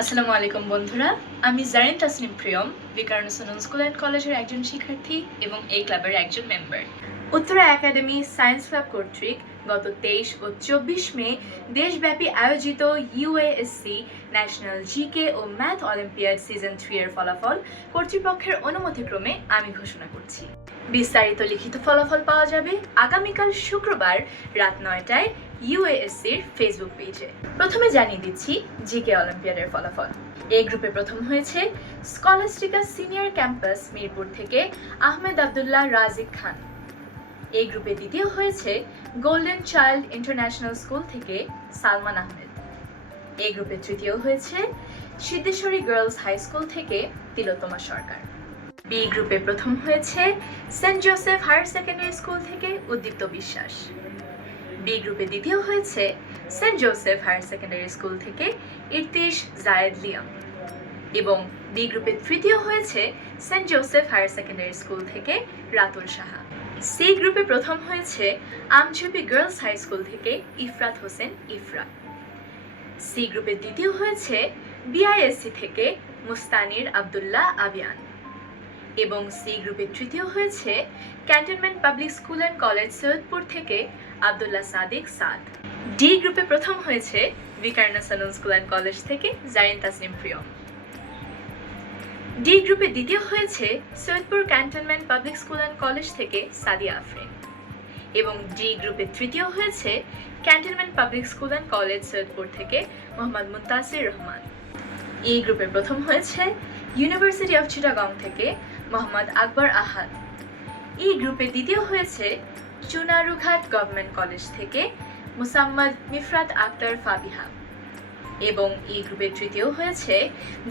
আসসালামু আলাইকুম বন্ধুরা। আমি জারিন তাসনিম প্রিয়ম বিকারণসনন স্কুল অ্যান্ড কলেজের একজন শিক্ষার্থী এবং এই ক্লাবের একজন member. Uttara academy science club কর্তৃক গত তেইশ ও চব্বিশ মে দেশব্যাপী আয়োজিত ইউএএসসি ন্যাশনাল জিকে ও ম্যাথ অলিম্পিয়াড সিজন থ্রি এর ফলাফল কর্তৃপক্ষের অনুমতিক্রমে আমি ঘোষণা করছি। বিস্তারিত লিখিত ফলাফল পাওয়া যাবে আগামীকাল শুক্রবার রাত নয়টায় ইউএএসসির ফেসবুক পেজে প্রথমে জানিয়ে দিচ্ছি জিকে অলিম্পিয়াডের ফলাফল। এই গ্রুপে প্রথম হয়েছে স্কলাস্টিকা সিনিয়র ক্যাম্পাস মিরপুর থেকে আহমেদ আব্দুল্লাহ রাজিক খান। এই গ্রুপে দ্বিতীয় হয়েছে গোল্ডেন চাইল্ড ইন্টারন্যাশনাল স্কুল থেকে সালমান আহমেদ। এই গ্রুপে তৃতীয় হয়েছে সিদ্ধেশ্বরী গার্লস হাই স্কুল থেকে তিলোত্তমা সরকার। বি গ্রুপে প্রথম হয়েছে Saint Joseph higher secondary school থেকে উদ্দীপ্ত বিশ্বাস। বি গ্রুপে দ্বিতীয় হয়েছে Saint Joseph higher secondary school থেকে ইরতিশ জায়েদ লিয়াম এবং বি গ্রুপে তৃতীয় হয়েছে Saint Joseph higher secondary school থেকে রাতুল সাহা। সি গ্রুপে প্রথম হয়েছে আমঝুপি গার্লস হাই স্কুল থেকে ইফরাত হোসেন ইফরা সি গ্রুপে দ্বিতীয় হয়েছে বিআইএসসি থেকে মুস্তানির আব্দুল্লাহ আবিয়ান এবং সি গ্রুপে তৃতীয় হয়েছে cantonment public school and college Saidpur থেকে আব্দুল্লাহ সাদিক সাদ। ডি গ্রুপে প্রথম হয়েছে বিকারনা সালন স্কুল অ্যান্ড কলেজ থেকে জারিন তাসনিম প্রিয়ম ডি গ্রুপে দ্বিতীয় হয়েছে Saidpur cantonment public school and college থেকে সাদিয়া আফরিন। এবং ডি গ্রুপে তৃতীয় হয়েছে cantonment public school and college Saidpur থেকে মোহাম্মদ মুন্তাসির রহমান। ই গ্রুপে প্রথম হয়েছে ইউনিভার্সিটি অফ চিটাগং থেকে মোহাম্মদ আকবর আহাদ। ই গ্রুপে দ্বিতীয় হয়েছে চুনারুঘাট গভর্নমেন্ট কলেজ থেকে মুসাম্মদ মিফরাত আক্তার ফাবিহা। এবং এই গ্রুপে তৃতীয় হয়েছে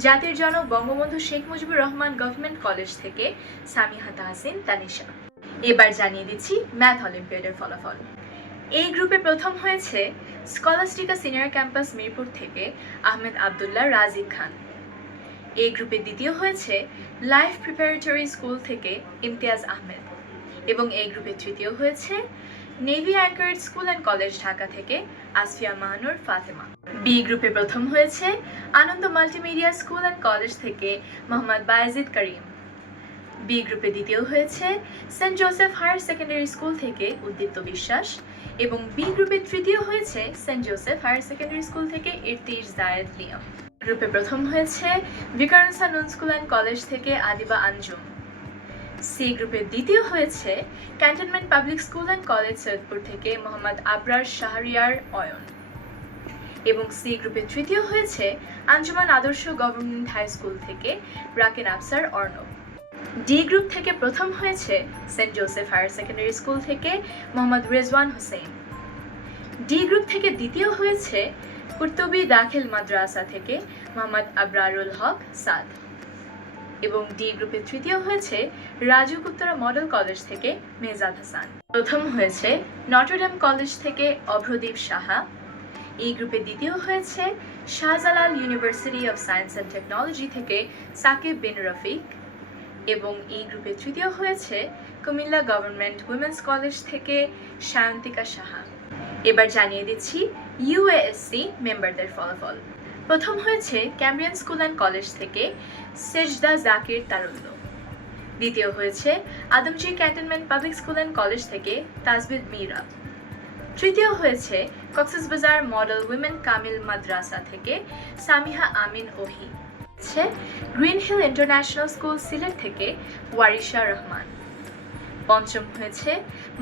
জাতির জনক বঙ্গবন্ধু শেখ মুজিবুর রহমান গভর্নমেন্ট কলেজ থেকে সামিহা তাহসিন তানিশা। এবার জানিয়ে দিচ্ছি ম্যাথ অলিম্পিয়াডের ফলাফল। এই গ্রুপে প্রথম হয়েছে স্কলাস্টিকা সিনিয়র ক্যাম্পাস মিরপুর থেকে আহমেদ আবদুল্লাহ রাজিক খান। এই গ্রুপে দ্বিতীয় হয়েছে লাইফ প্রিপারেটরি স্কুল থেকে ইমতিয়াজ আহমেদ। এবং এই গ্রুপে তৃতীয় হয়েছে navy anchorage school and college Dhaka থেকে আসফিয়া মাহানুর ফাতেমা বি গ্রুপে প্রথম হয়েছে Ananda multimedia school and college থেকে মোহাম্মদ বায়েজিদ করিম বি গ্রুপে দ্বিতীয় হয়েছে Saint Joseph higher secondary school থেকে উদ্দীপ্ত বিশ্বাস এবং বি গ্রুপে তৃতীয় হয়েছে Saint Joseph higher secondary school থেকে ইরতিশ জায়েদ লিয়াম গ্রুপে প্রথম হয়েছে বিকারণসা নুন স্কুল অ্যান্ড কলেজ থেকে আদিবা আঞ্জুম সি গ্রুপে দ্বিতীয় হয়েছে cantonment public school and college Saidpur থেকে মোহাম্মদ আবরার শাহরিয়ার অয়ন। এবং সি গ্রুপে তৃতীয় হয়েছে আঞ্জুমান আদর্শ গভর্নমেন্ট হাই স্কুল থেকে রাকিন আফসার অর্ণব। ডি গ্রুপ থেকে প্রথম হয়েছে Saint Joseph higher secondary school থেকে মোহাম্মদ রেজওয়ান হোসেন। ডি গ্রুপ থেকে দ্বিতীয় হয়েছে কুর্তুবি দাখিল মাদ্রাসা থেকে মোহাম্মদ আবরারুল হক সাদ। এবং ডি গ্রুপে তৃতীয় হয়েছে রাজু উত্তরা মডেল কলেজ থেকে মেজাদ হাসান। প্রথম হয়েছে নটরডেম কলেজ থেকে অভ্রদীপ সাহা। এই গ্রুপে দ্বিতীয় হয়েছে Shahjalal university of science and technology থেকে সাকিব বিন রফিক। এবং এই গ্রুপে তৃতীয় হয়েছে কুমিল্লা গভর্নমেন্ট উইমেন্স কলেজ থেকে সায়ন্তিকা সাহা। এবার জানিয়ে দিচ্ছি ইউএএসসি মেম্বারদের ফলাফল। প্রথম হয়েছে ক্যাম্ব্রিয়ান স্কুল অ্যান্ড কলেজ থেকে সেজদা জাকির তারুল্য দ্বিতীয় হয়েছে Adamjee cantonment public school and college থেকে তাজবিদ মিরা। তৃতীয় হয়েছে কক্সবাজার মডেল উইমেন কামিল মাদ্রাসা থেকে সামিহা আমিন ওহি। হচ্ছে green hill international school Sylhet থেকে ওয়ারিশা রহমান। পঞ্চম হয়েছে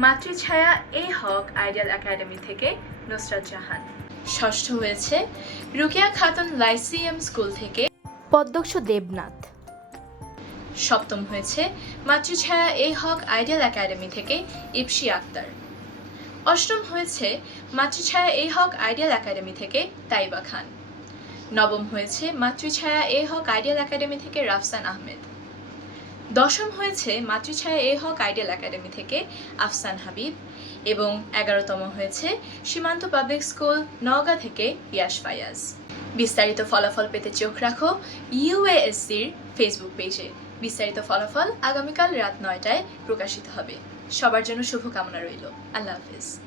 মাতৃছায়া এ হক আইডিয়াল একাডেমি থেকে নুসরাত জাহান। ষষ্ঠ হয়েছে। রুকিয়া খাতুন লাইসিয়াম স্কুল থেকে পদ্মক্ষ দেবনাথ। সপ্তম হয়েছে মাতৃছায়া এ হক আইডিয়াল একাডেমি থেকে ইপসি আক্তার। অষ্টম হয়েছে মাতৃছায়া এ হক আইডিয়াল একাডেমি থেকে তাইবা খান। নবম হয়েছে মাতৃছায়া এ হক আইডিয়াল একাডেমি থেকে রাফসান আহমেদ। দশম হয়েছে মাতৃছায়া এ হক আইডিয়াল একাডেমি থেকে আফসান হাবিব এবং এগারোতম হয়েছে সীমান্ত পাবলিক স্কুল নওগাঁ থেকে ইয়াস ফায়াজ। বিস্তারিত ফলাফল পেতে চোখ রাখো ইউএএসসির ফেসবুক পেজে। বিস্তারিত ফলাফল আগামীকাল রাত নয়টায় প্রকাশিত হবে। সবার জন্য শুভকামনা রইল। আল্লাহ হাফিজ।